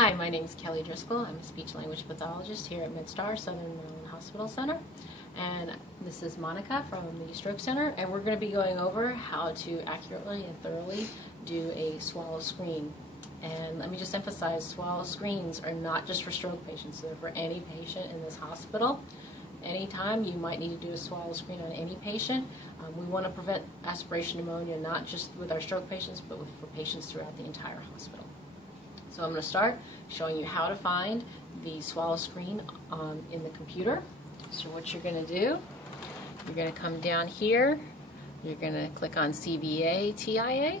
Hi, my name is Kelly Driscoll. I'm a speech-language pathologist here at MidStar Southern Maryland Hospital Center. And this is Monica from the Stroke Center, and we're going to be going over how to accurately and thoroughly do a swallow screen. And let me just emphasize, swallow screens are not just for stroke patients. They're for any patient in this hospital. Anytime you might need to do a swallow screen on any patient. We want to prevent aspiration pneumonia, not just with our stroke patients, but for patients throughout the entire hospital. So I'm going to start showing you how to find the swallow screen in the computer. So what you're going to do, you're going to come down here, you're going to click on CVA TIA,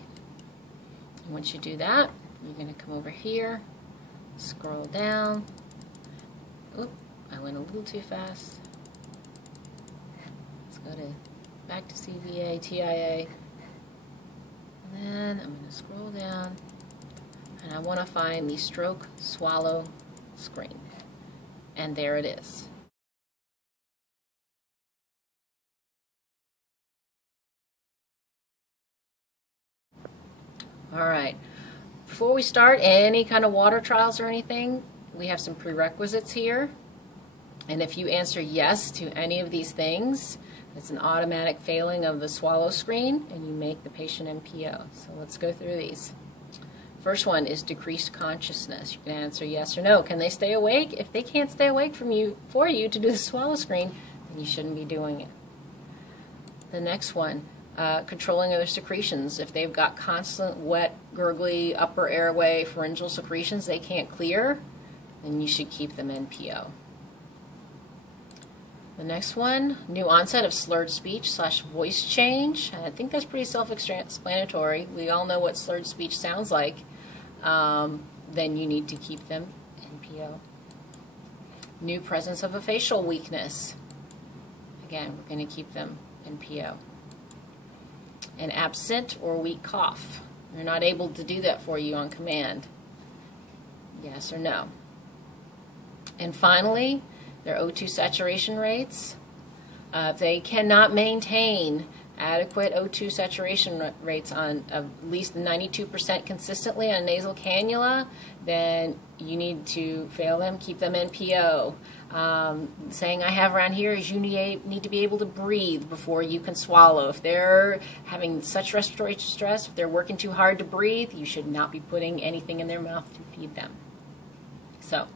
and once you do that, you're going to come over here, scroll down. Oop, I went a little too fast. Let's go to back to CVA TIA, and then I'm going to scroll down, and I want to find the stroke swallow screen, and there it is. Alright, before we start any kind of water trials or anything, we have some prerequisites here, and if you answer yes to any of these things, it's an automatic failing of the swallow screen and you make the patient NPO. So let's go through these. First one is decreased consciousness. You can answer yes or no. Can they stay awake? If they can't stay awake for you to do the swallow screen, then you shouldn't be doing it. The next one, controlling of their secretions. If they've got constant wet, gurgly, upper airway, pharyngeal secretions they can't clear, then you should keep them NPO. The next one, new onset of slurred speech / voice change. I think that's pretty self-explanatory. We all know what slurred speech sounds like. Then you need to keep them NPO. New presence of a facial weakness. Again, we're going to keep them NPO. An absent or weak cough. They're not able to do that for you on command. Yes or no. And finally, their O2 saturation rates. If they cannot maintain adequate O2 saturation rates on at least 92% consistently on nasal cannula, then you need to fail them, keep them NPO. Saying I have around here is you need to be able to breathe before you can swallow. If they're having such respiratory stress, if they're working too hard to breathe, you should not be putting anything in their mouth to feed them. So,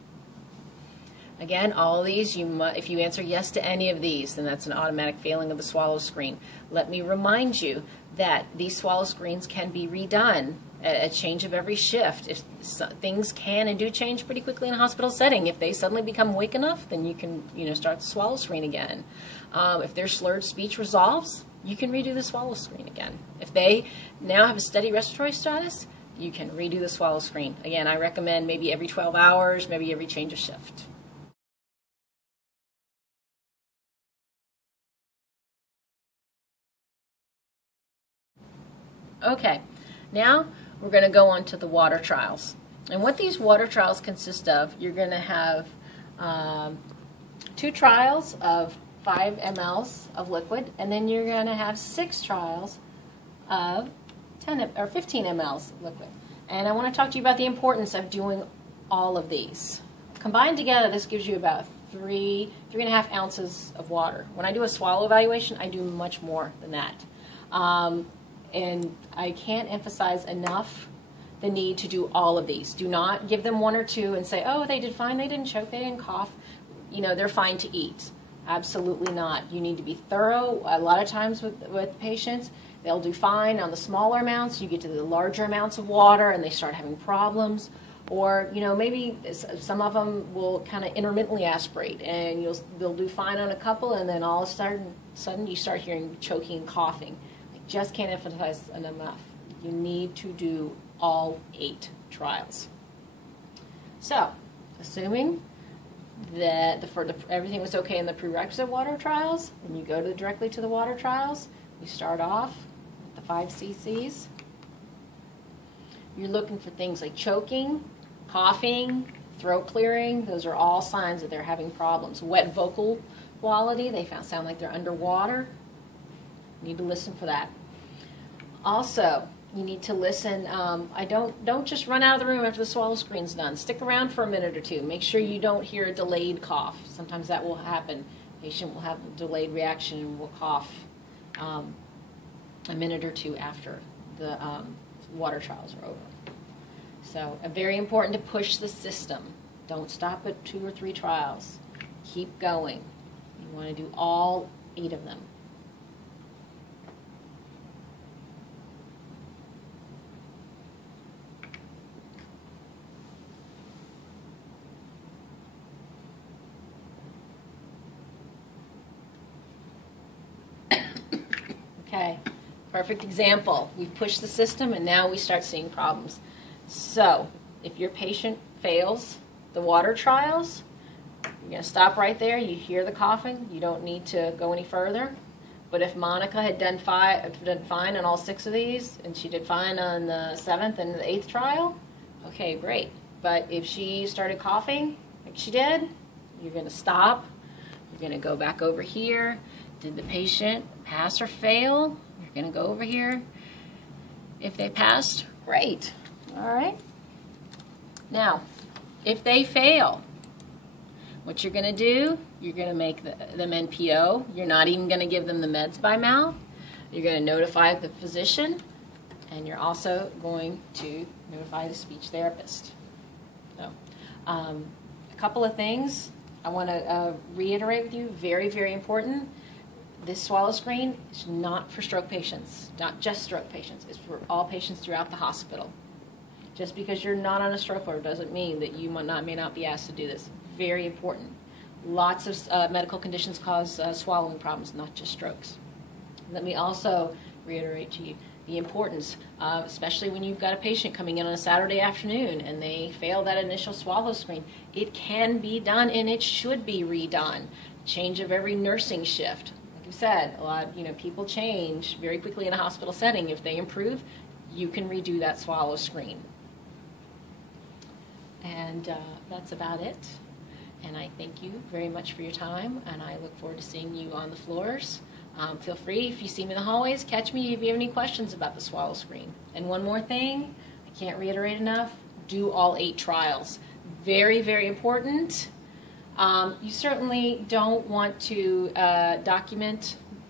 again, all of these, if you answer yes to any of these, then that's an automatic failing of the swallow screen. Let me remind you that these swallow screens can be redone at a change of every shift. If things can and do change pretty quickly in a hospital setting. If they suddenly become awake enough, then you can start the swallow screen again. If their slurred speech resolves, you can redo the swallow screen again. If they now have a steady respiratory status, you can redo the swallow screen. Again, I recommend maybe every 12 hours, maybe every change of shift. Okay, now we're going to go on to the water trials. And what these water trials consist of, you're going to have 2 trials of 5 mLs of liquid, and then you're going to have 6 trials of 15 mLs of liquid. And I want to talk to you about the importance of doing all of these. Combined together, this gives you about 3.5 ounces of water. When I do a swallow evaluation, I do much more than that. And I can't emphasize enough the need to do all of these. Do not give them 1 or 2 and say, oh, they did fine, they didn't choke, they didn't cough. They're fine to eat. Absolutely not. You need to be thorough. A lot of times with patients, they'll do fine on the smaller amounts. You get to the larger amounts of water and they start having problems. Or, maybe some of them will kind of intermittently aspirate and they'll do fine on a couple, and then all of a sudden you start hearing choking and coughing. Just can't emphasize enough. You need to do all 8 trials. So, assuming that everything was okay in the prerequisite water trials, when you go directly to the water trials, you start off with the 5 cc's. You're looking for things like choking, coughing, throat clearing. Those are all signs that they're having problems. Wet vocal quality, they sound like they're underwater. You need to listen for that. Also, You need to listen. Don't just run out of the room after the swallow screen's done. Stick around for a minute or two. Make sure you don't hear a delayed cough. Sometimes that will happen. Patient will have a delayed reaction and will cough a minute or two after the water trials are over. So very important to push the system. Don't stop at 2 or 3 trials. Keep going. You want to do all 8 of them. Okay, perfect example. We've pushed the system and now we start seeing problems. So, if your patient fails the water trials, you're going to stop right there. You hear the coughing. You don't need to go any further. But if Monica had done fine on all 6 of these, and she did fine on the 7th and the 8th trial, okay, great. But if she started coughing like she did, you're going to stop. You're going to go back over here. Did the patient pass or fail? You're going to go over here. If they passed, great. All right. Now, if they fail, what you're going to do, you're going to make them NPO. You're not even going to give them the meds by mouth. You're going to notify the physician, and you're also going to notify the speech therapist. So, a couple of things I want to reiterate with you, very, very important. This swallow screen is not for stroke patients, not just stroke patients. It's for all patients throughout the hospital. Just because you're not on a stroke floor doesn't mean that you may not be asked to do this. Very important. Lots of medical conditions cause swallowing problems, not just strokes. Let me also reiterate to you the importance, especially when you've got a patient coming in on a Saturday afternoon and they fail that initial swallow screen. It can be done and it should be redone. Change of every nursing shift. Said a lot people change very quickly in a hospital setting. If they improve, you can redo that swallow screen. And that's about it. And I thank you very much for your time, and I look forward to seeing you on the floors. Feel free, if you see me in the hallways, catch me if you have any questions about the swallow screen. And one more thing, I can't reiterate enough, do all 8 trials. Very, very important. You certainly don't want to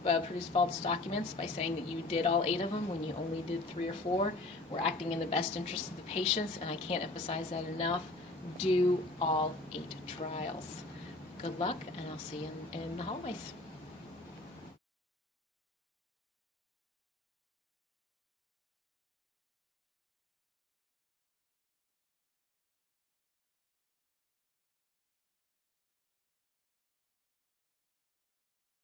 produce false documents by saying that you did all 8 of them when you only did 3 or 4. We're acting in the best interest of the patients, and I can't emphasize that enough. Do all 8 trials. Good luck, and I'll see you in the hallways.